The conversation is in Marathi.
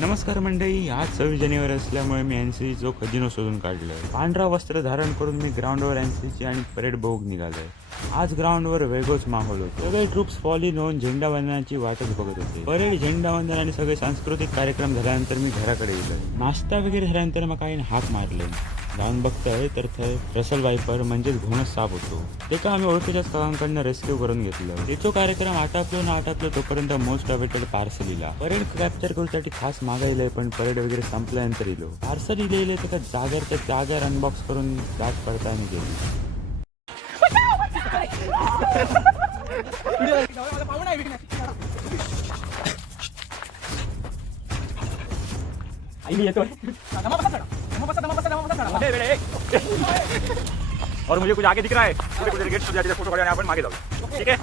नमस्कार मंडळी, आज 26 जानेवारी असल्यामुळे मी एनसीसी जो खजिनो शोधून काढलाय. पांढरा वस्त्र धारण करून मी ग्राउंडवर एनसीसी आणि परेड बघूक निघालोय. आज ग्राउंडवर वेगळोच माहोल होता. सगळे ट्रूप्स फॉलीन होऊन झेंडावंदनाची वाटच बघत होते. परेड, झेंडावंदन आणि सगळे सांस्कृतिक कार्यक्रम झाल्यानंतर मी घराकडे गेलोय. नाश्ता वगैरे झाल्यानंतर मग काही हाक मारले. जाऊन बघताय तर थंय रसल वायपर म्हणजेच घोणस साप होतो. ते का आम्ही ओळखीच्याच काकांकडनं रेस्क्यू करून घेतलं. त्याचो कार्यक्रम आटापलो तोपर्यंत मोस्ट अवेटेड पार्सल इला. परेड कॅप्चर करूसाठी खास मागायलंय, पण परेड वगैरे संपल्यानंतर इलो. पार्सल इले त्याच्या जागर अनबॉक्स करून जात पडताना गेली. और मुझे कुछ आगे दिख रहा है, मुझे गेट फोटो खड़े अपन आगे जाओ, ठीक है।